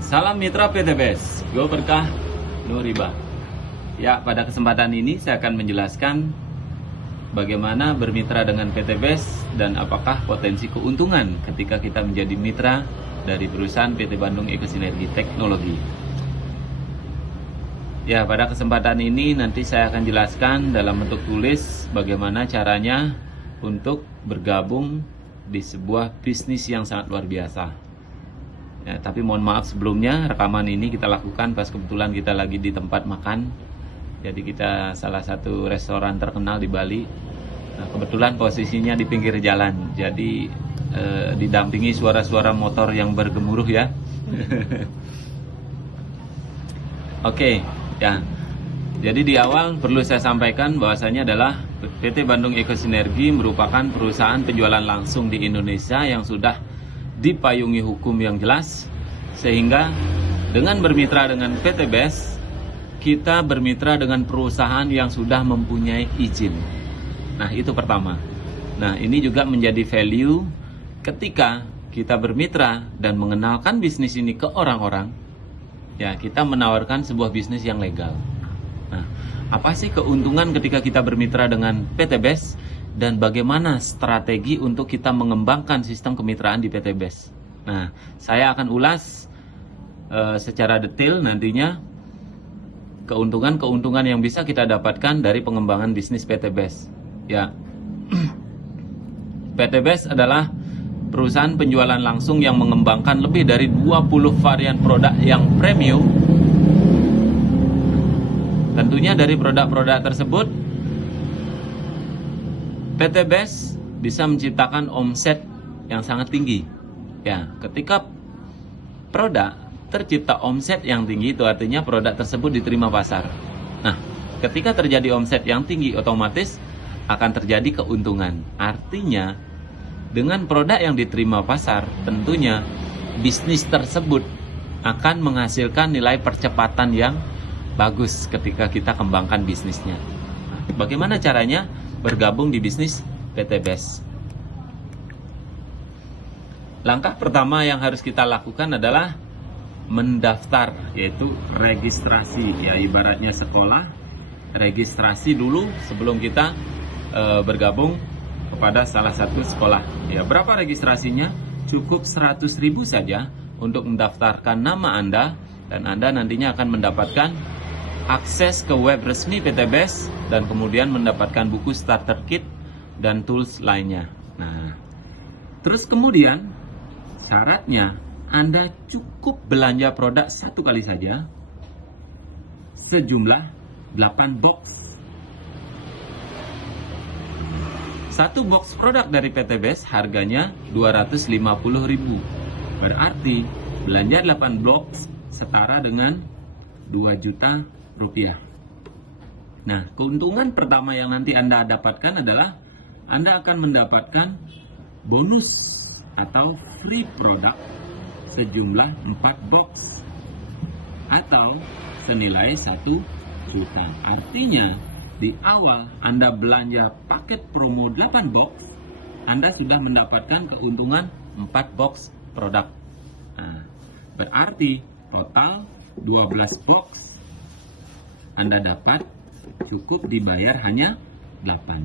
Salam mitra PTBest, Go Berkah, No Riba. Ya, pada kesempatan ini saya akan menjelaskan bagaimana bermitra dengan PTBest dan apakah potensi keuntungan ketika kita menjadi mitra dari perusahaan PT Bandung Ekosinergi Teknologi. Ya, pada kesempatan ini nanti saya akan jelaskan dalam bentuk tulis bagaimana caranya untuk bergabung di sebuah bisnis yang sangat luar biasa. Ya, tapi mohon maaf sebelumnya, rekaman ini kita lakukan pas kebetulan kita lagi di tempat makan. Jadi kita salah satu restoran terkenal di Bali. Nah, kebetulan posisinya di pinggir jalan. Jadi didampingi suara-suara motor yang bergemuruh ya. Oke, ya. Jadi di awal perlu saya sampaikan bahwasanya adalah PT Bandung Ekosinergi merupakan perusahaan penjualan langsung di Indonesia yang sudah dipayungi hukum yang jelas, sehingga dengan bermitra dengan PTBest kita bermitra dengan perusahaan yang sudah mempunyai izin. Nah, itu pertama. Nah, ini juga menjadi value ketika kita bermitra dan mengenalkan bisnis ini ke orang-orang. Ya, kita menawarkan sebuah bisnis yang legal. Nah, apa sih keuntungan ketika kita bermitra dengan PTBest? Dan bagaimana strategi untuk kita mengembangkan sistem kemitraan di PTBest. Nah, saya akan ulas secara detail nantinya keuntungan-keuntungan yang bisa kita dapatkan dari pengembangan bisnis PTBest. Ya, PTBest adalah perusahaan penjualan langsung yang mengembangkan lebih dari 20 varian produk yang premium. Tentunya dari produk-produk tersebut PTBest bisa menciptakan omset yang sangat tinggi. Ya, ketika produk tercipta omset yang tinggi, itu artinya produk tersebut diterima pasar. Nah, ketika terjadi omset yang tinggi, otomatis akan terjadi keuntungan. Artinya, dengan produk yang diterima pasar, tentunya bisnis tersebut akan menghasilkan nilai percepatan yang bagus ketika kita kembangkan bisnisnya. Bagaimana caranya bergabung di bisnis PTBest? Langkah pertama yang harus kita lakukan adalah mendaftar, yaitu registrasi. Ya, ibaratnya sekolah, registrasi dulu sebelum kita bergabung kepada salah satu sekolah. Ya, berapa registrasinya? Cukup 100.000 saja untuk mendaftarkan nama Anda, dan Anda nantinya akan mendapatkan akses ke web resmi PTBest dan kemudian mendapatkan buku starter kit dan tools lainnya. Nah, terus kemudian syaratnya Anda cukup belanja produk satu kali saja sejumlah 8 box. Satu box produk dari PTBest harganya 250.000. Berarti belanja 8 box setara dengan 2 juta rupiah. Nah, keuntungan pertama yang nanti Anda dapatkan adalah Anda akan mendapatkan bonus atau free produk sejumlah 4 box atau senilai 1 juta. Artinya, di awal Anda belanja paket promo 8 box, Anda sudah mendapatkan keuntungan 4 box produk. Nah, berarti total 12 box Anda dapat, cukup dibayar hanya 8.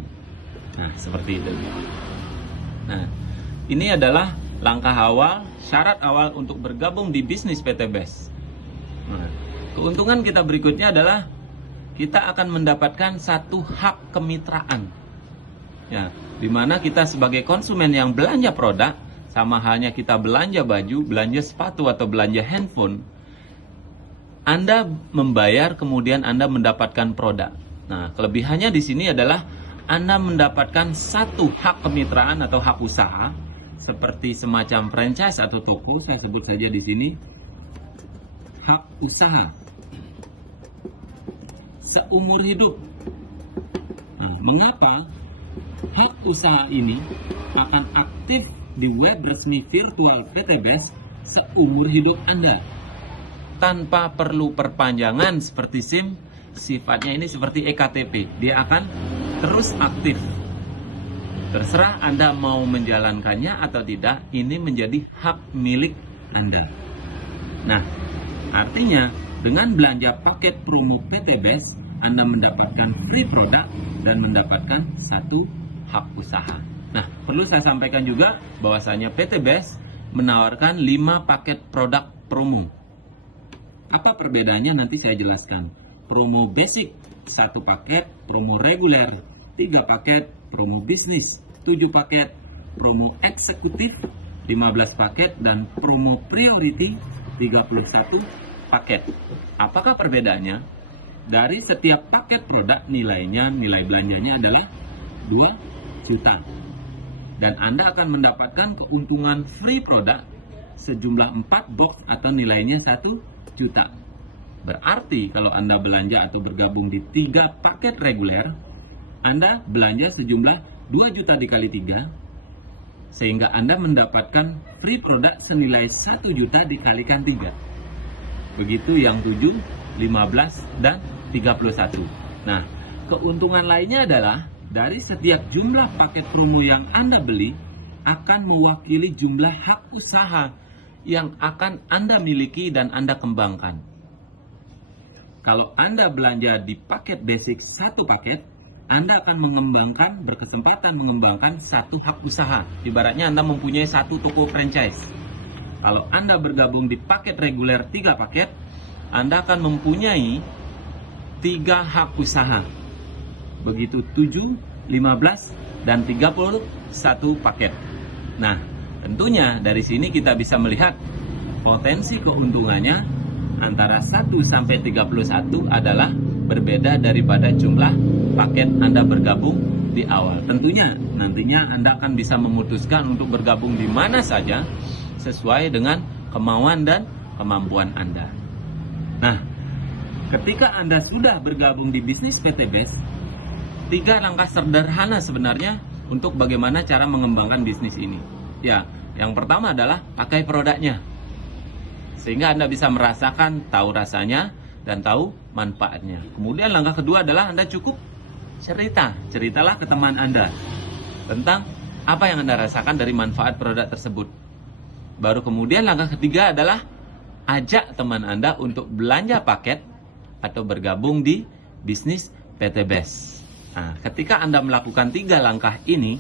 Nah, seperti itu. Nah, ini adalah langkah awal, syarat awal untuk bergabung di bisnis PTBest. Nah, keuntungan kita berikutnya adalah kita akan mendapatkan satu hak kemitraan. Ya, di mana kita sebagai konsumen yang belanja produk, sama halnya kita belanja baju, belanja sepatu atau belanja handphone, Anda membayar, kemudian Anda mendapatkan produk. Nah, kelebihannya di sini adalah Anda mendapatkan satu hak kemitraan atau hak usaha, seperti semacam franchise atau toko, saya sebut saja di sini, hak usaha seumur hidup. Nah, mengapa hak usaha ini akan aktif di web resmi virtual PTBest seumur hidup Anda? Tanpa perlu perpanjangan seperti SIM, sifatnya ini seperti EKTP, dia akan terus aktif. Terserah Anda mau menjalankannya atau tidak, ini menjadi hak milik Anda. Nah, artinya dengan belanja paket promo PT Best, Anda mendapatkan free produk dan mendapatkan satu hak usaha. Nah, perlu saya sampaikan juga bahwasanya PT Best menawarkan 5 paket produk promo. Apa perbedaannya nanti saya jelaskan. Promo basic 1 paket, promo reguler 3 paket, promo bisnis 7 paket, promo eksekutif 15 paket, dan promo priority 31 paket. Apakah perbedaannya? Dari setiap paket produk nilai belanjanya adalah 2 juta. Dan Anda akan mendapatkan keuntungan free produk sejumlah 4 box atau nilainya 1 juta. Berarti kalau Anda belanja atau bergabung di 3 paket reguler, Anda belanja sejumlah 2 juta dikali 3, sehingga Anda mendapatkan free produk senilai 1 juta dikalikan 3. Begitu yang 7, 15, dan 31. Nah, keuntungan lainnya adalah dari setiap jumlah paket promo yang Anda beli akan mewakili jumlah hak usaha yang akan Anda miliki dan Anda kembangkan. Kalau Anda belanja di paket basic 1 paket, Anda akan berkesempatan mengembangkan 1 hak usaha. Ibaratnya Anda mempunyai 1 toko franchise. Kalau Anda bergabung di paket reguler 3 paket, Anda akan mempunyai 3 hak usaha. Begitu 7, 15, dan 31 paket. Nah, tentunya dari sini kita bisa melihat potensi keuntungannya antara 1 sampai 31 adalah berbeda daripada jumlah paket Anda bergabung di awal. Tentunya nantinya Anda akan bisa memutuskan untuk bergabung di mana saja sesuai dengan kemauan dan kemampuan Anda. Nah, ketika Anda sudah bergabung di bisnis PT Best, 3 langkah sederhana sebenarnya untuk bagaimana cara mengembangkan bisnis ini. Ya, yang pertama adalah pakai produknya. Sehingga Anda bisa merasakan, tahu rasanya, dan tahu manfaatnya. Kemudian langkah kedua adalah Anda cukup ceritalah ke teman Anda tentang apa yang Anda rasakan dari manfaat produk tersebut. Baru kemudian langkah ketiga adalah ajak teman Anda untuk belanja paket atau bergabung di bisnis PT Best. Nah, ketika Anda melakukan 3 langkah ini,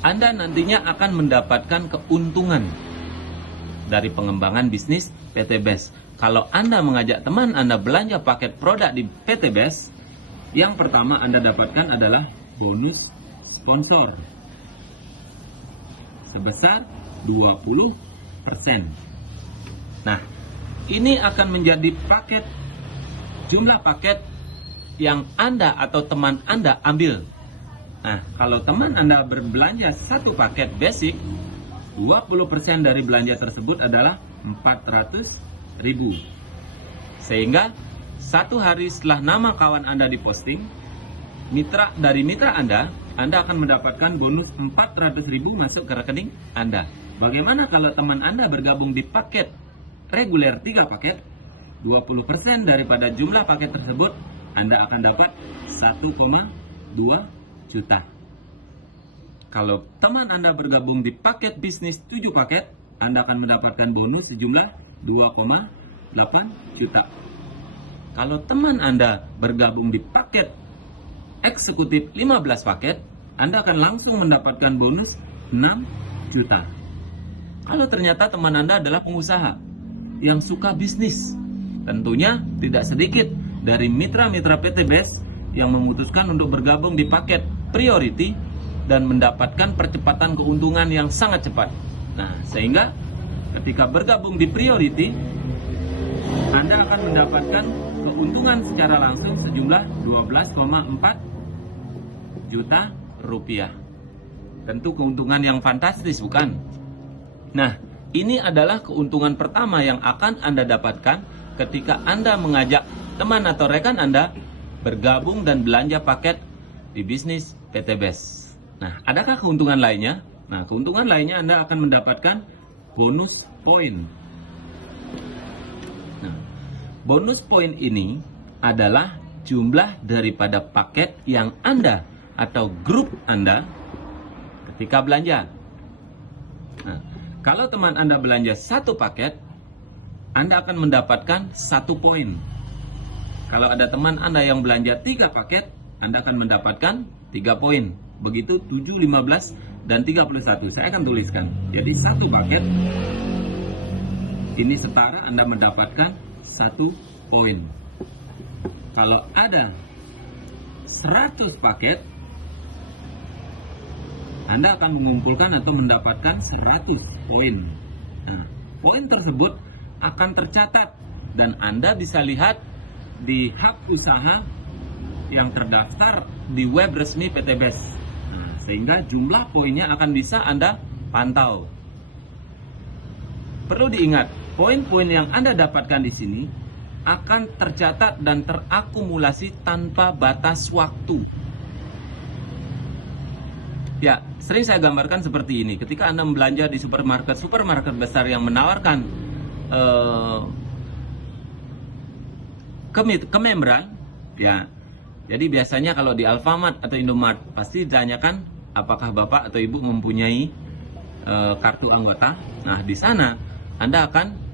Anda nantinya akan mendapatkan keuntungan dari pengembangan bisnis PT Best. Kalau Anda mengajak teman Anda belanja paket produk di PT Best, yang pertama Anda dapatkan adalah bonus sponsor sebesar 20%. Nah, ini akan menjadi jumlah paket yang Anda atau teman Anda ambil. Nah, kalau teman Anda berbelanja 1 paket basic, 20% dari belanja tersebut adalah 400.000. Sehingga 1 hari setelah nama kawan Anda diposting, mitra Anda akan mendapatkan bonus 400.000 masuk ke rekening Anda. Bagaimana kalau teman Anda bergabung di paket reguler 3 paket, 20% daripada jumlah paket tersebut Anda akan dapat 1,2 juta. Kalau teman Anda bergabung di paket bisnis 7 paket, Anda akan mendapatkan bonus sejumlah 2,8 juta. Kalau teman Anda bergabung di paket eksekutif 15 paket, Anda akan langsung mendapatkan bonus 6 juta. Kalau ternyata teman Anda adalah pengusaha yang suka bisnis, tentunya tidak sedikit dari mitra-mitra PT Best yang memutuskan untuk bergabung di paket priority dan mendapatkan percepatan keuntungan yang sangat cepat. Nah, sehingga ketika bergabung di priority, Anda akan mendapatkan keuntungan secara langsung sejumlah 12,4 juta rupiah. Tentu keuntungan yang fantastis, bukan? Nah, ini adalah keuntungan pertama yang akan Anda dapatkan ketika Anda mengajak teman atau rekan Anda bergabung dan belanja paket di bisnis PT Best. Nah, adakah keuntungan lainnya? Nah, keuntungan lainnya Anda akan mendapatkan bonus poin. Nah, bonus poin ini adalah jumlah daripada paket yang Anda atau grup Anda ketika belanja. Nah, kalau teman Anda belanja 1 paket, Anda akan mendapatkan 1 poin. Kalau ada teman Anda yang belanja 3 paket, Anda akan mendapatkan 3 poin. Begitu 7, 15, dan 31. Saya akan tuliskan. Jadi 1 paket ini setara Anda mendapatkan 1 poin. Kalau ada 100 paket, Anda akan mengumpulkan atau mendapatkan 100 poin. Nah, poin tersebut akan tercatat dan Anda bisa lihat di hak usaha yang terdaftar di web resmi PT BES. Nah, sehingga jumlah poinnya akan bisa Anda pantau. Perlu diingat, poin-poin yang Anda dapatkan di sini akan tercatat dan terakumulasi tanpa batas waktu. Ya, sering saya gambarkan seperti ini. Ketika Anda belanja di supermarket besar yang menawarkan kemembran, ya. Jadi biasanya kalau di Alfamart atau Indomart pasti ditanyakan apakah Bapak atau Ibu mempunyai kartu anggota. Nah, di sana Anda akan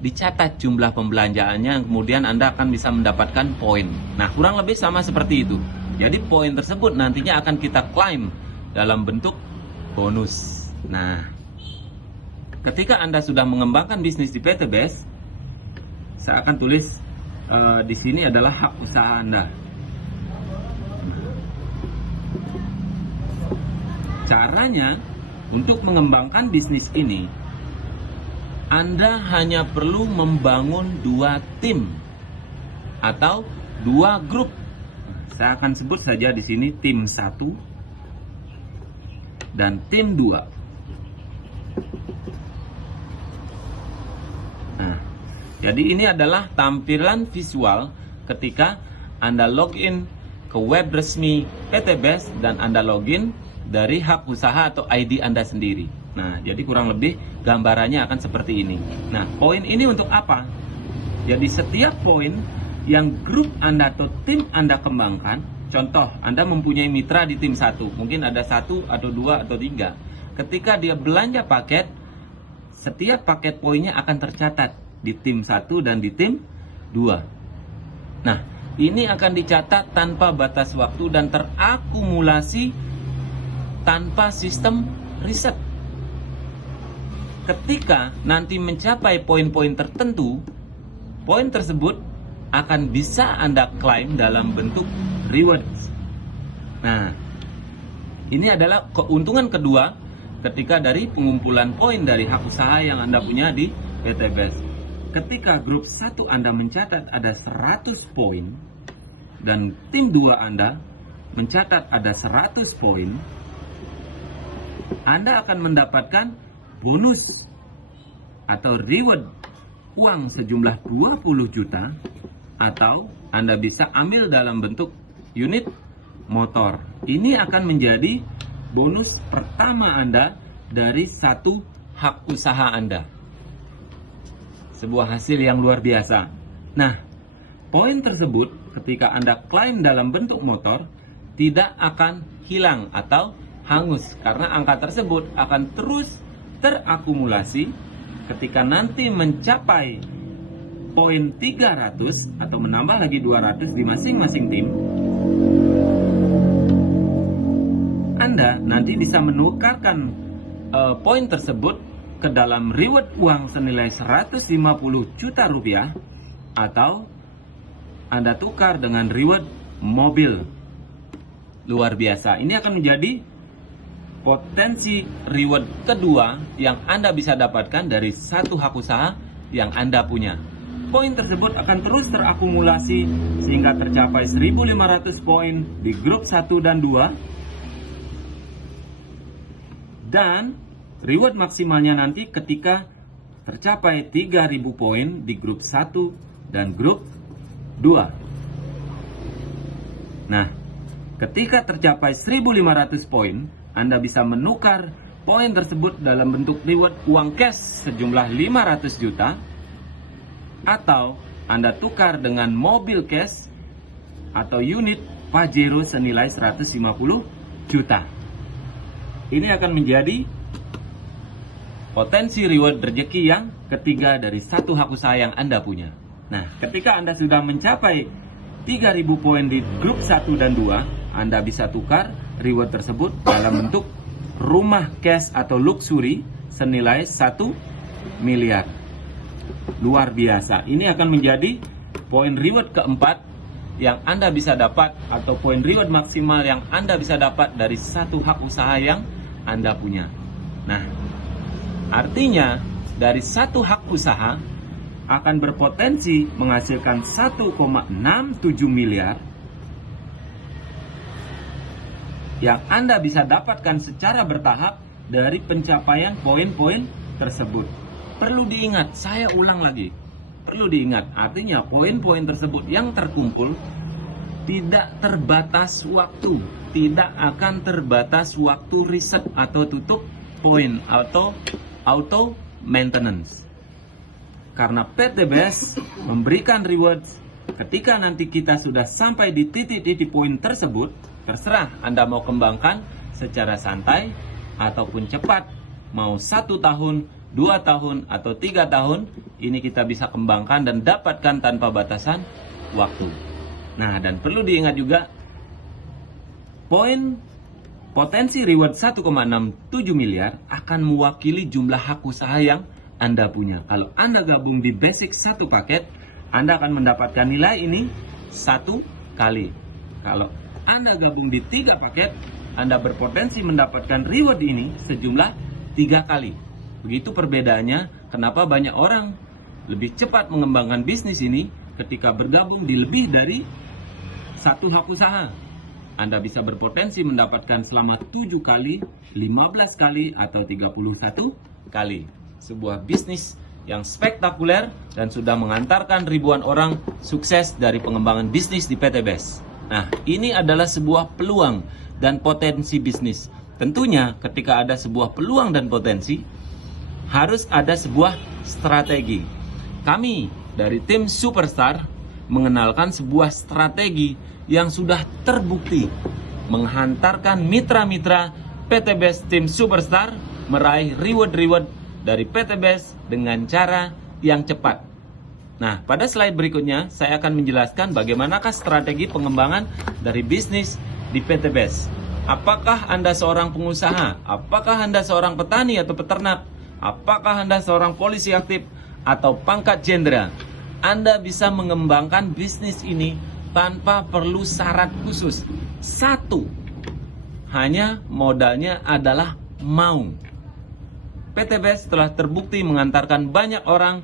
dicatat jumlah pembelanjaannya, kemudian Anda akan bisa mendapatkan poin. Nah, kurang lebih sama seperti itu. Jadi poin tersebut nantinya akan kita klaim dalam bentuk bonus. Nah, ketika Anda sudah mengembangkan bisnis di PT BES, saya akan tulis di sini adalah hak usaha Anda. Caranya untuk mengembangkan bisnis ini, Anda hanya perlu membangun 2 tim atau 2 grup. Saya akan sebut saja di sini tim 1 dan tim 2. Nah, jadi ini adalah tampilan visual ketika Anda login ke web resmi PT BES dan Anda login dari hak usaha atau ID Anda sendiri. Nah, jadi kurang lebih gambarannya akan seperti ini. Nah, poin ini untuk apa? Jadi setiap poin yang grup Anda atau tim Anda kembangkan, contoh Anda mempunyai mitra di tim 1, mungkin ada 1 atau 2 atau 3. Ketika dia belanja paket, setiap paket poinnya akan tercatat di tim 1 dan di tim 2. Nah, ini akan dicatat tanpa batas waktu dan terakumulasi tanpa sistem riset. Ketika nanti mencapai poin-poin tertentu, poin tersebut akan bisa Anda klaim dalam bentuk rewards. Nah, ini adalah keuntungan kedua ketika dari pengumpulan poin dari hak usaha yang Anda punya di PT BES. Ketika grup 1 Anda mencatat ada 100 poin dan tim 2 Anda mencatat ada 100 poin, Anda akan mendapatkan bonus atau reward uang sejumlah 20 juta atau Anda bisa ambil dalam bentuk unit motor. Ini akan menjadi bonus pertama Anda dari 1 hak usaha Anda. Sebuah hasil yang luar biasa. Nah, poin tersebut ketika Anda klaim dalam bentuk motor tidak akan hilang atau hangus karena angka tersebut akan terus terakumulasi ketika nanti mencapai poin 300 atau menambah lagi 200 di masing-masing tim. Anda nanti bisa menukarkan poin tersebut ke dalam reward uang senilai 150 juta rupiah atau Anda tukar dengan reward mobil. Luar biasa. Ini akan menjadi potensi reward kedua yang Anda bisa dapatkan dari 1 hak usaha yang Anda punya. Poin tersebut akan terus terakumulasi sehingga tercapai 1.500 poin di grup 1 dan 2. Dan reward maksimalnya nanti ketika tercapai 3.000 poin di grup 1 dan grup 2. Nah, ketika tercapai 1.500 poin, Anda bisa menukar poin tersebut dalam bentuk reward uang cash sejumlah 500 juta atau Anda tukar dengan mobil cash atau unit Pajero senilai 150 juta. Ini akan menjadi potensi reward rezeki yang ketiga dari satu hak usaha yang Anda punya. Nah, ketika Anda sudah mencapai 3.000 poin di grup 1 dan 2, Anda bisa tukar reward tersebut dalam bentuk rumah cash atau luxury senilai 1 miliar. Luar biasa. Ini akan menjadi poin reward keempat yang Anda bisa dapat, atau poin reward maksimal yang Anda bisa dapat dari satu hak usaha yang Anda punya. Nah, artinya dari satu hak usaha akan berpotensi menghasilkan 1,67 miliar yang Anda bisa dapatkan secara bertahap dari pencapaian poin-poin tersebut. Perlu diingat, saya ulang lagi, perlu diingat, artinya poin-poin tersebut yang terkumpul tidak terbatas waktu, tidak akan terbatas waktu riset atau tutup poin atau auto maintenance. Karena PTBS memberikan reward ketika nanti kita sudah sampai di titik-titik poin tersebut, terserah Anda mau kembangkan secara santai ataupun cepat, mau 1 tahun, 2 tahun, atau 3 tahun, ini kita bisa kembangkan dan dapatkan tanpa batasan waktu. Nah, dan perlu diingat juga, poin potensi reward 1,67 miliar akan mewakili jumlah hak usaha yang Anda punya. Kalau Anda gabung di basic 1 paket, Anda akan mendapatkan nilai ini 1 kali. Kalau Anda gabung di 3 paket, Anda berpotensi mendapatkan reward ini sejumlah 3 kali. Begitu perbedaannya, kenapa banyak orang lebih cepat mengembangkan bisnis ini ketika bergabung di lebih dari 1 hak usaha. Anda bisa berpotensi mendapatkan selama 7 kali, 15 kali, atau 31 kali. Sebuah bisnis yang spektakuler dan sudah mengantarkan ribuan orang sukses dari pengembangan bisnis di PTBS. Nah, ini adalah sebuah peluang dan potensi bisnis. Tentunya ketika ada sebuah peluang dan potensi, harus ada sebuah strategi. Kami dari tim Superstar mengenalkan sebuah strategi yang sudah terbukti menghantarkan mitra-mitra PTBS tim Superstar meraih reward-reward dari PTBS dengan cara yang cepat. Nah, pada slide berikutnya saya akan menjelaskan bagaimanakah strategi pengembangan dari bisnis di PTBS. Apakah Anda seorang pengusaha? Apakah Anda seorang petani atau peternak? Apakah Anda seorang polisi aktif atau pangkat jenderal? Anda bisa mengembangkan bisnis ini tanpa perlu syarat khusus. 1, hanya modalnya adalah mau. PTBS telah terbukti mengantarkan banyak orang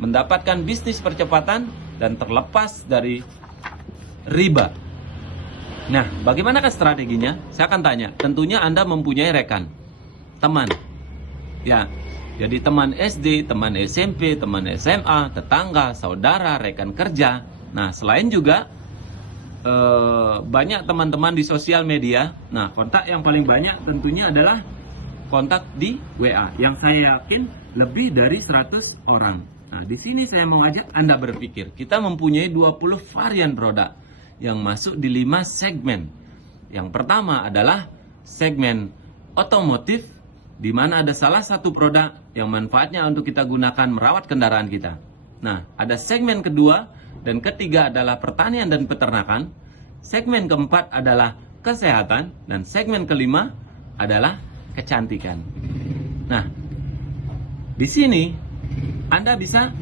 mendapatkan bisnis percepatan dan terlepas dari riba. Nah, bagaimanakah strateginya? Saya akan tanya. Tentunya Anda mempunyai rekan, teman. Ya, jadi teman SD, teman SMP, teman SMA, tetangga, saudara, rekan kerja. Nah, selain juga banyak teman-teman di sosial media. Nah, kontak yang paling banyak tentunya adalah kontak di WA, yang saya yakin lebih dari 100 orang. Nah, di sini saya mengajak Anda berpikir. Kita mempunyai 20 varian produk yang masuk di 5 segmen. Yang pertama adalah segmen otomotif, di mana ada salah satu produk yang manfaatnya untuk kita gunakan merawat kendaraan kita. Nah, ada segmen kedua dan ketiga adalah pertanian dan peternakan. Segmen keempat adalah kesehatan dan segmen kelima adalah kecantikan. Nah, di sini Anda bisa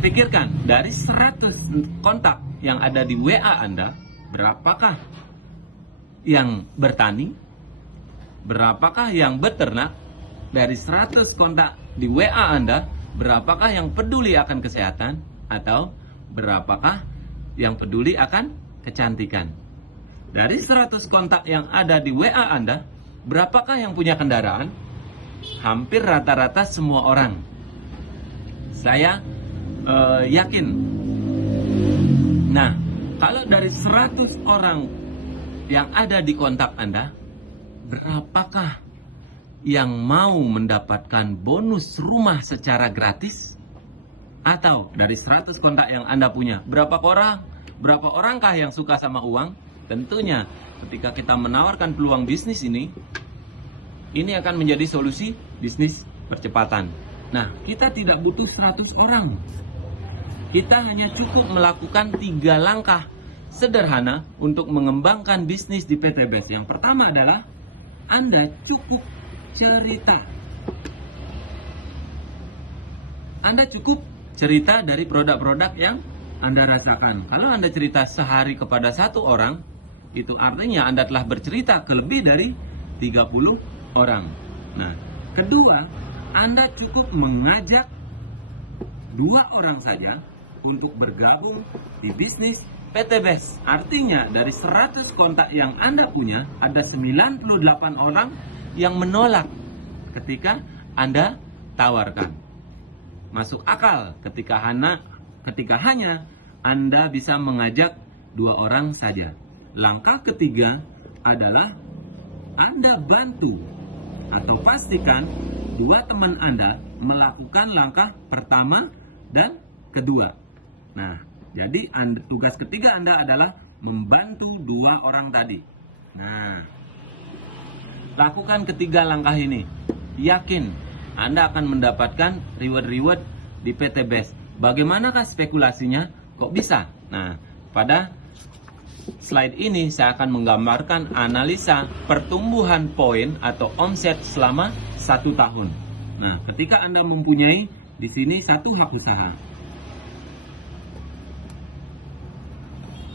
pikirkan dari 100 kontak yang ada di WA Anda, berapakah yang bertani, berapakah yang beternak. Dari 100 kontak di WA Anda, berapakah yang peduli akan kesehatan, atau berapakah yang peduli akan kecantikan. Dari 100 kontak yang ada di WA Anda, berapakah yang punya kendaraan? Hampir rata-rata semua orang. Saya yakin. Nah, kalau dari 100 orang yang ada di kontak Anda, berapakah yang mau mendapatkan bonus rumah secara gratis? Atau dari 100 kontak yang Anda punya, berapa orangkah yang suka sama uang? Tentunya ketika kita menawarkan peluang bisnis ini akan menjadi solusi bisnis percepatan. Nah, kita tidak butuh 100 orang. Kita hanya cukup melakukan 3 langkah sederhana untuk mengembangkan bisnis di PTBest. Yang pertama adalah Anda cukup cerita. Anda cukup cerita dari produk-produk yang Anda rasakan. Kalau Anda cerita sehari kepada 1 orang, itu artinya Anda telah bercerita ke lebih dari 30 orang. Nah, kedua, Anda cukup mengajak 2 orang saja untuk bergabung di bisnis PTBest. Artinya dari 100 kontak yang Anda punya, ada 98 orang yang menolak ketika Anda tawarkan. Masuk akal ketika hanya Anda bisa mengajak 2 orang saja. Langkah ketiga adalah Anda bantu atau pastikan 2 teman Anda melakukan langkah pertama dan kedua. Nah, jadi tugas ketiga Anda adalah membantu 2 orang tadi. Nah, lakukan ketiga langkah ini. Yakin Anda akan mendapatkan reward di PTBest. Bagaimanakah spekulasinya? Kok bisa? Nah, pada slide ini saya akan menggambarkan analisa pertumbuhan poin atau omset selama 1 tahun. Nah, ketika Anda mempunyai di sini 1 hak usaha,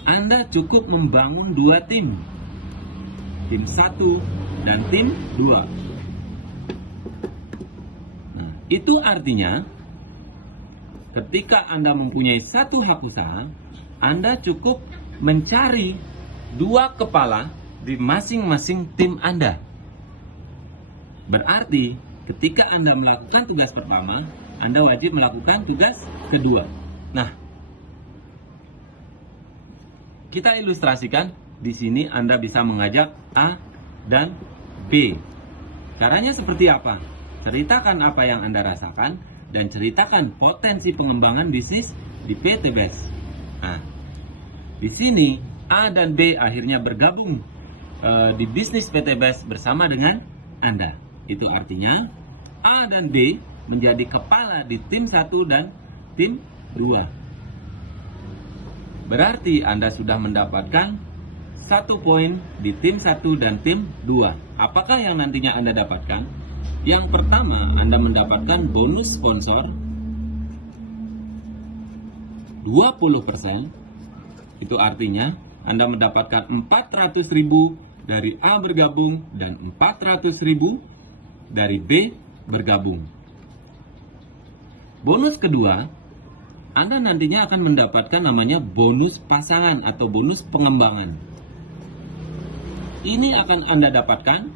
Anda cukup membangun 2 tim. Tim 1 dan tim 2. Nah, itu artinya ketika Anda mempunyai 1 hak usaha, Anda cukup mencari 2 kepala di masing-masing tim Anda. Berarti ketika Anda melakukan tugas pertama, Anda wajib melakukan tugas kedua. Nah, kita ilustrasikan di sini. Anda bisa mengajak A dan B. Caranya seperti apa? Ceritakan apa yang Anda rasakan dan ceritakan potensi pengembangan bisnis di PTBest. Nah, di sini A dan B akhirnya bergabung di bisnis PTBest bersama dengan Anda. Itu artinya A dan B menjadi kepala di tim 1 dan tim 2. Berarti Anda sudah mendapatkan 1 poin di tim 1 dan tim 2. Apakah yang nantinya Anda dapatkan? Yang pertama, Anda mendapatkan bonus sponsor 20%. Itu artinya Anda mendapatkan 400.000 dari A bergabung dan 400.000 dari B bergabung. Bonus kedua, Anda nantinya akan mendapatkan namanya bonus pasangan atau bonus pengembangan. Ini akan Anda dapatkan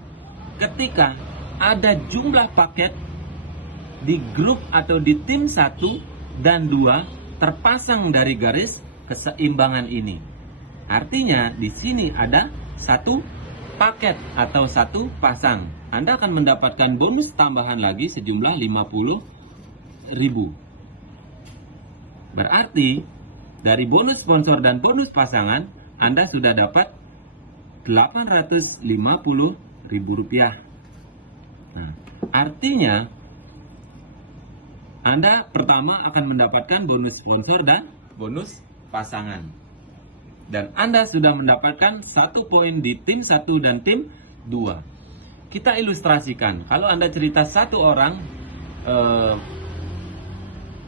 ketika ada jumlah paket di grup atau di tim 1 dan 2 terpasang dari garis keseimbangan ini. Artinya di sini ada 1 paket atau 1 pasang. Anda akan mendapatkan bonus tambahan lagi sejumlah 50.000. Berarti dari bonus sponsor dan bonus pasangan Anda sudah dapat Rp850.000. Nah, artinya Anda pertama akan mendapatkan bonus sponsor dan bonus pasangan. Dan Anda sudah mendapatkan 1 poin di tim 1 dan tim 2. Kita ilustrasikan. Kalau Anda cerita 1 orang,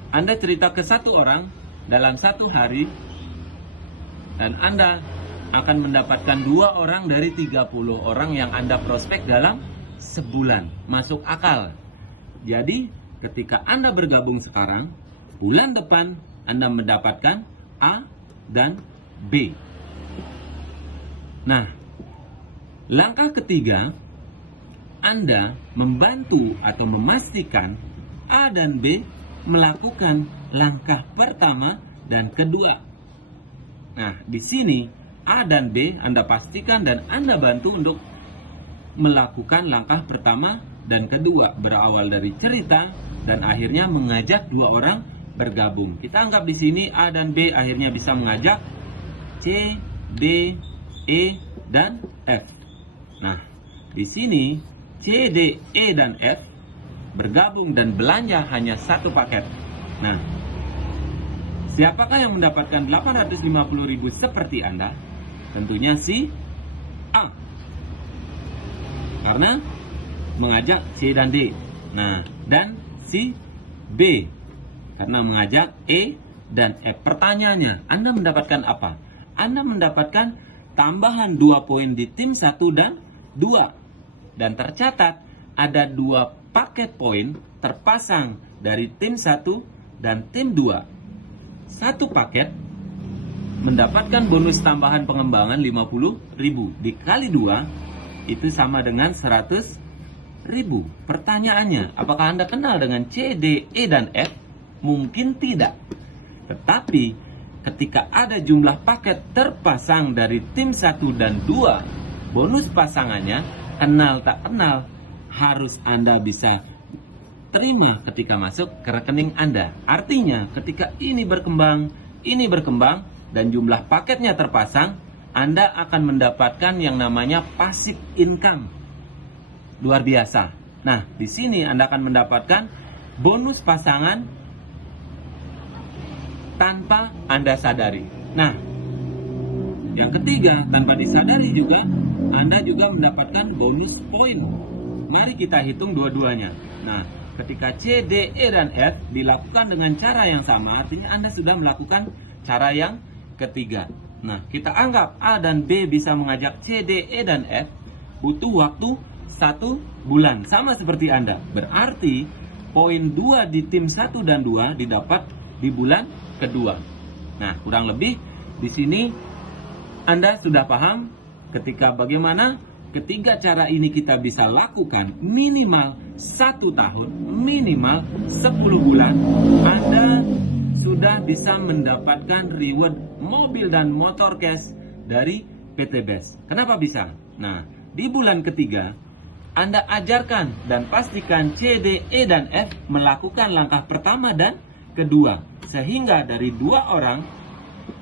Anda cerita ke 1 orang dalam 1 hari, dan Anda akan mendapatkan 2 orang dari 30 orang yang Anda prospek dalam sebulan. Masuk akal. Jadi ketika Anda bergabung sekarang, bulan depan Anda mendapatkan A dan B. Nah, langkah ketiga, Anda membantu atau memastikan A dan B melakukan langkah pertama dan kedua. Nah, di sini A dan B Anda pastikan dan Anda bantu untuk melakukan langkah pertama dan kedua, berawal dari cerita dan akhirnya mengajak 2 orang bergabung. Kita anggap di sini A dan B akhirnya bisa mengajak C, D, E, dan F. Nah, di sini C, D, E, dan F bergabung dan belanja hanya satu paket. Nah, siapakah yang mendapatkan 850.000 seperti Anda? Tentunya si A, karena mengajak C dan D. Nah, dan si B, karena mengajak E dan F. Pertanyaannya, Anda mendapatkan apa? Anda mendapatkan tambahan 2 poin di tim 1 dan 2. Dan tercatat ada 2 paket poin terpasang dari tim 1 dan tim 2. Satu paket mendapatkan bonus tambahan pengembangan 50.000 dikali 2 itu sama dengan 100.000. Pertanyaannya, apakah Anda kenal dengan C, D, E, dan F? Mungkin tidak. Tetapi ketika ada jumlah paket terpasang dari tim 1 dan 2, bonus pasangannya kenal tak kenal harus Anda bisa terima ketika masuk ke rekening Anda. Artinya ketika ini berkembang, dan jumlah paketnya terpasang, Anda akan mendapatkan yang namanya passive income. Luar biasa. Nah, di sini Anda akan mendapatkan bonus pasangan tanpa Anda sadari. Nah, yang ketiga, tanpa disadari juga, Anda juga mendapatkan bonus poin. Mari kita hitung dua-duanya. Nah, ketika C, D, E, dan F dilakukan dengan cara yang sama, artinya Anda sudah melakukan cara yang ketiga. Nah, kita anggap A dan B bisa mengajak C, D, E, dan F, butuh waktu 1 bulan. Sama seperti Anda. Berarti, poin 2 di tim 1 dan 2 didapat di bulan kedua. Nah, kurang lebih di sini Anda sudah paham ketika bagaimana ketiga cara ini kita bisa lakukan minimal 1 tahun, minimal 10 bulan, Anda sudah bisa mendapatkan reward mobil dan motor cash dari PT BEST. Kenapa bisa? Nah, di bulan ketiga, Anda ajarkan dan pastikan C, D, E, dan F melakukan langkah pertama dan kedua. Sehingga dari 2 orang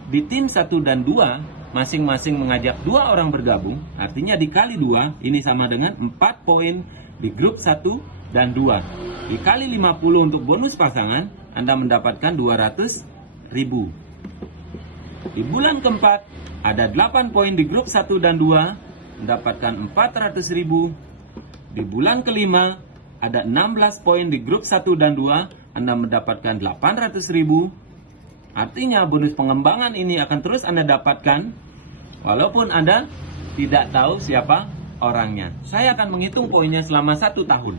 di tim 1 dan 2, masing-masing mengajak 2 orang bergabung, artinya dikali 2, ini sama dengan 4 poin di grup 1 dan 2. Dikali 50 untuk bonus pasangan, Anda mendapatkan 200.000. Di bulan keempat, ada 8 poin di grup 1 dan 2, mendapatkan 400.000. Di bulan kelima, ada 16 poin di grup 1 dan 2, Anda mendapatkan 800.000. Artinya bonus pengembangan ini akan terus Anda dapatkan walaupun Anda tidak tahu siapa orangnya. Saya akan menghitung poinnya selama 1 tahun.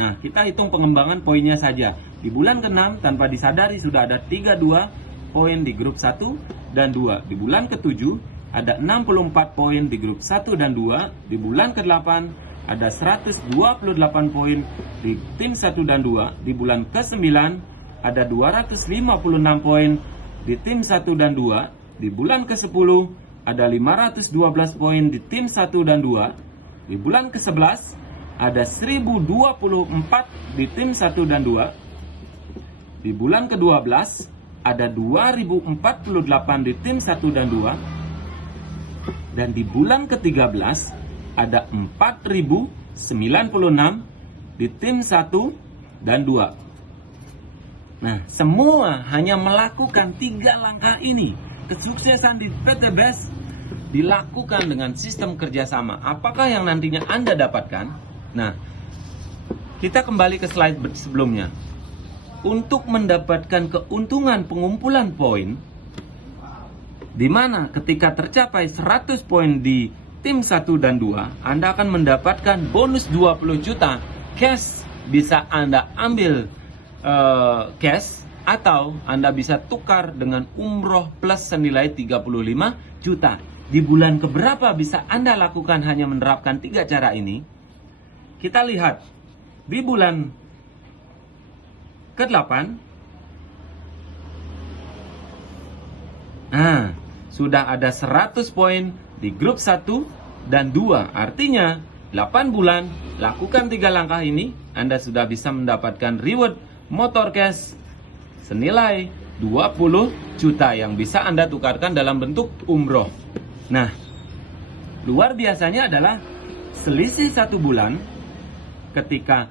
Nah, kita hitung pengembangan poinnya saja. Di bulan ke-6 tanpa disadari sudah ada 32 poin di grup 1 dan 2. Di bulan ke-7 ada 64 poin di grup 1 dan 2. Di bulan ke-8 ada 128 poin di tim 1 dan 2. Di bulan ke-9 ada 256 poin di tim 1 dan 2. Di bulan ke-10 ada 512 poin di tim 1 dan 2. Di bulan ke-11 ada 1024 di tim 1 dan 2. Di bulan ke-12 ada 2048 di tim 1 dan 2. Dan di bulan ke-13 ada 4096 di tim 1 dan 2. Nah, semua hanya melakukan 3 langkah ini. Kesuksesan di PT BEST dilakukan dengan sistem kerjasama. Apakah yang nantinya Anda dapatkan? Nah, kita kembali ke slide sebelumnya. Untuk mendapatkan keuntungan pengumpulan poin, di mana ketika tercapai 100 poin di tim 1 dan 2, Anda akan mendapatkan bonus 20 juta cash. Bisa Anda ambil cash atau Anda bisa tukar dengan umroh plus senilai 35 juta. Di bulan keberapa bisa Anda lakukan hanya menerapkan 3 cara ini? Kita lihat di bulan ke-8. Nah, sudah ada 100 poin di grup 1 dan 2. Artinya 8 bulan lakukan 3 langkah ini, Anda sudah bisa mendapatkan reward motor cash senilai 20 juta yang bisa Anda tukarkan dalam bentuk umroh. Nah, luar biasanya adalah selisih 1 bulan ketika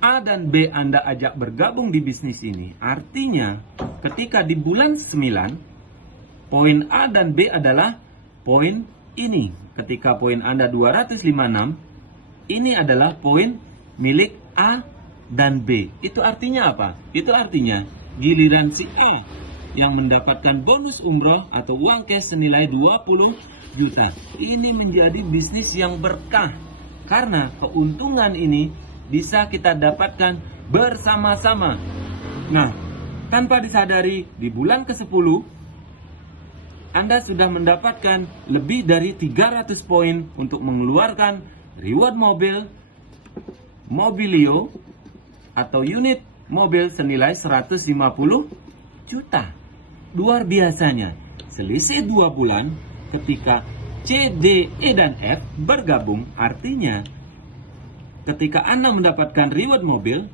A dan B Anda ajak bergabung di bisnis ini, artinya ketika di bulan 9, poin A dan B adalah poin ini. Ketika poin Anda 256, ini adalah poin milik A dan B. Itu artinya apa? Itu artinya giliran si A yang mendapatkan bonus umroh atau uang cash senilai 20 juta. Ini menjadi bisnis yang berkah karena keuntungan ini bisa kita dapatkan bersama-sama. Nah, tanpa disadari di bulan ke-10 Anda sudah mendapatkan lebih dari 300 poin untuk mengeluarkan reward mobil, mobilio, atau unit mobil senilai 150 juta. Luar biasanya, selisih 2 bulan ketika C, D, E, dan F bergabung, artinya ketika Anda mendapatkan reward mobil,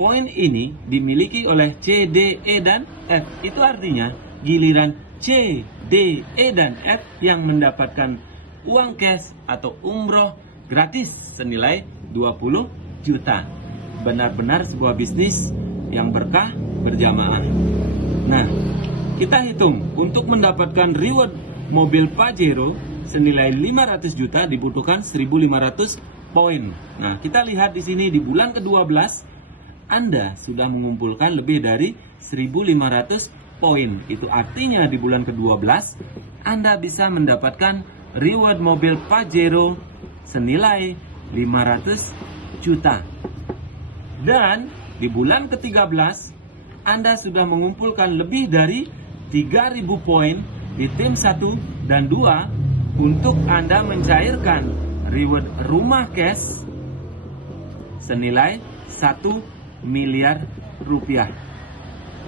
poin ini dimiliki oleh C, D, E, dan F. Itu artinya giliran C, D, E, dan F yang mendapatkan uang cash atau umroh gratis senilai 20 juta. Benar-benar sebuah bisnis yang berkah berjamaah. Nah, kita hitung untuk mendapatkan reward mobil Pajero senilai 500 juta dibutuhkan 1.500 poin. Nah, kita lihat di sini di bulan ke-12 Anda sudah mengumpulkan lebih dari 1.500 poin. Itu artinya di bulan ke-12 Anda bisa mendapatkan reward mobil Pajero senilai 500 juta. Dan di bulan ke-13 Anda sudah mengumpulkan lebih dari 3.000 poin di tim 1 dan 2 untuk Anda mencairkan reward rumah cash senilai 1 miliar rupiah.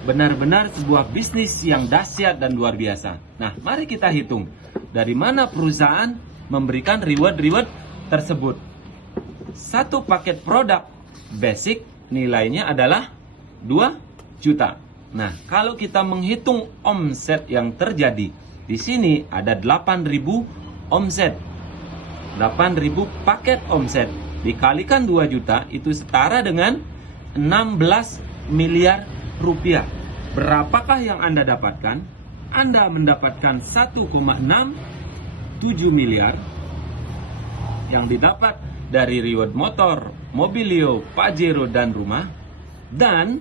Benar-benar sebuah bisnis yang dahsyat dan luar biasa. Nah, mari kita hitung dari mana perusahaan memberikan reward tersebut. Satu paket produk basic nilainya adalah 2 juta. Nah, kalau kita menghitung omset yang terjadi, di sini ada 8.000 omset. 8.000 paket omset dikalikan 2 juta itu setara dengan 16 miliar rupiah. Berapakah yang Anda dapatkan? Anda mendapatkan 1,67 miliar yang didapat dari reward motor, mobilio, Pajero, dan rumah. Dan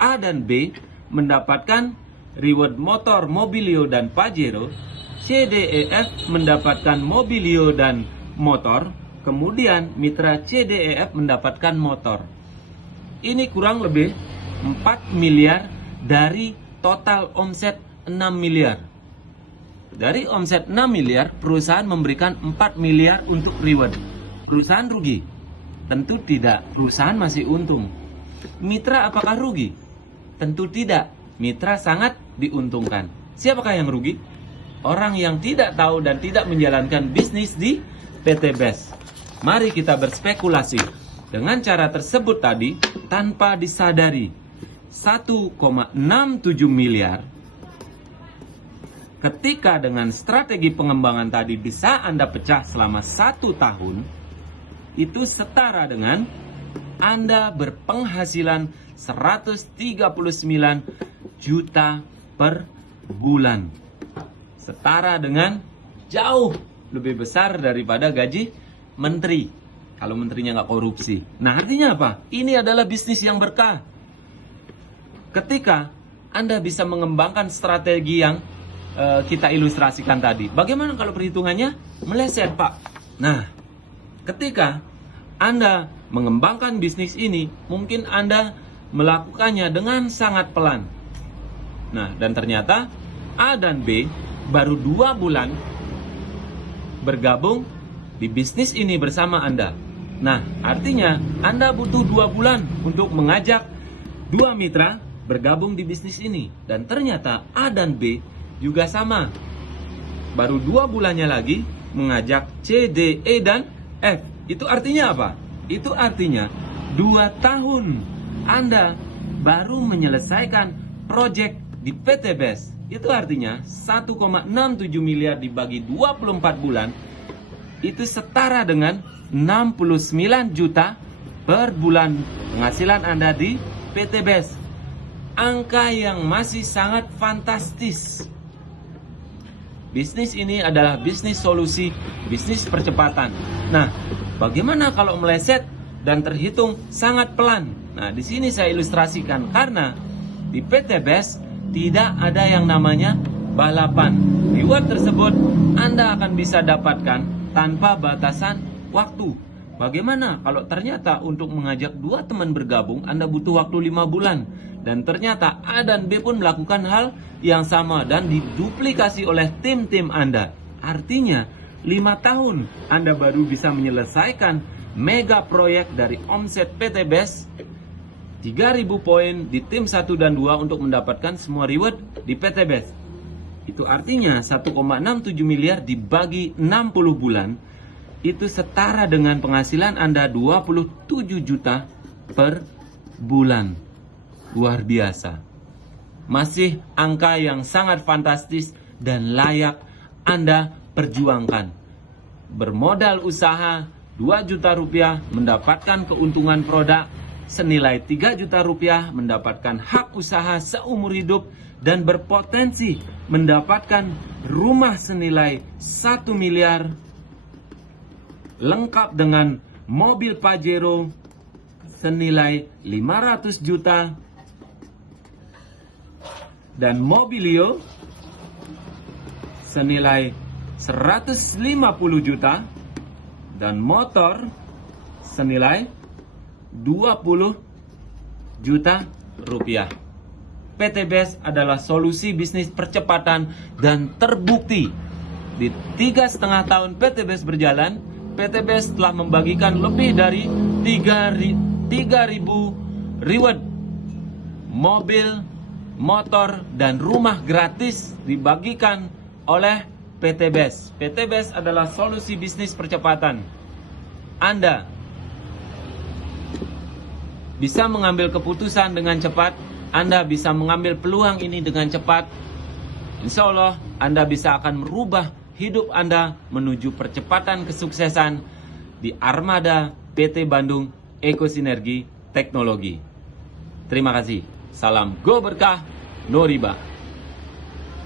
A dan B mendapatkan reward motor, mobilio, dan Pajero. C, D, E, F mendapatkan mobilio dan motor. Kemudian mitra C, D, E, F mendapatkan motor. Ini kurang lebih 4 miliar dari total omset 6 miliar. Dari omset 6 miliar, perusahaan memberikan 4 miliar untuk reward. Perusahaan rugi? Tentu tidak. Perusahaan masih untung. Mitra apakah rugi? Tentu tidak. Mitra sangat diuntungkan. Siapakah yang rugi? Orang yang tidak tahu dan tidak menjalankan bisnis di PT BES. Mari kita berspekulasi. Dengan cara tersebut tadi, tanpa disadari, 1,67 miliar. Ketika dengan strategi pengembangan tadi bisa Anda pecah selama 1 tahun, itu setara dengan Anda berpenghasilan 139 juta per bulan. Setara dengan jauh lebih besar daripada gaji menteri. Kalau menterinya nggak korupsi. Nah, artinya apa? Ini adalah bisnis yang berkah. Ketika Anda bisa mengembangkan strategi yang kita ilustrasikan tadi. Bagaimana kalau perhitungannya meleset, Pak? Nah, ketika Anda mengembangkan bisnis ini, mungkin Anda melakukannya dengan sangat pelan. Nah, dan ternyata A dan B baru 2 bulan bergabung di bisnis ini bersama Anda. Nah, artinya Anda butuh 2 bulan untuk mengajak 2 mitra bergabung di bisnis ini. Dan ternyata A dan B juga sama. Baru 2 bulannya lagi mengajak C, D, E, dan F. Itu artinya apa? Itu artinya 2 tahun Anda baru menyelesaikan proyek di PT BES. Itu artinya 1,67 miliar dibagi 24 bulan itu setara dengan 69 juta per bulan penghasilan Anda di PT BES. Angka yang masih sangat fantastis. Bisnis ini adalah bisnis solusi, bisnis percepatan. Nah, bagaimana kalau meleset dan terhitung sangat pelan? Nah, di sini saya ilustrasikan karena di PT BES tidak ada yang namanya balapan. Reward tersebut Anda akan bisa dapatkan tanpa batasan waktu. Bagaimana kalau ternyata untuk mengajak dua teman bergabung Anda butuh waktu 5 bulan dan ternyata A dan B pun melakukan hal yang sama dan diduplikasi oleh tim-tim Anda. Artinya 5 tahun Anda baru bisa menyelesaikan mega proyek dari omset PT BES 3.000 poin di tim 1 dan 2 untuk mendapatkan semua reward di PT BES. Itu artinya 1,67 miliar dibagi 60 bulan itu setara dengan penghasilan Anda 27 juta per bulan. Luar biasa. Masih angka yang sangat fantastis dan layak Anda perjuangkan. Bermodal usaha 2 juta rupiah mendapatkan keuntungan produk senilai 3 juta rupiah, mendapatkan hak usaha seumur hidup dan berpotensi mendapatkan rumah senilai 1 miliar lengkap dengan mobil Pajero senilai 500 juta dan mobilio senilai 150 juta dan motor senilai 20 juta rupiah. PT BES adalah solusi bisnis percepatan dan terbukti. Di 3,5 tahun PT BES berjalan, PT BES telah membagikan lebih dari 3.000 reward mobil, motor, dan rumah gratis dibagikan oleh PT BES. PT BES adalah solusi bisnis percepatan. Anda bisa mengambil keputusan dengan cepat, Anda bisa mengambil peluang ini dengan cepat. Insya Allah, Anda bisa akan merubah hidup Anda menuju percepatan kesuksesan di armada PT Bandung Ekosinergi Teknologi. Terima kasih. Salam Go Berkah, No Riba.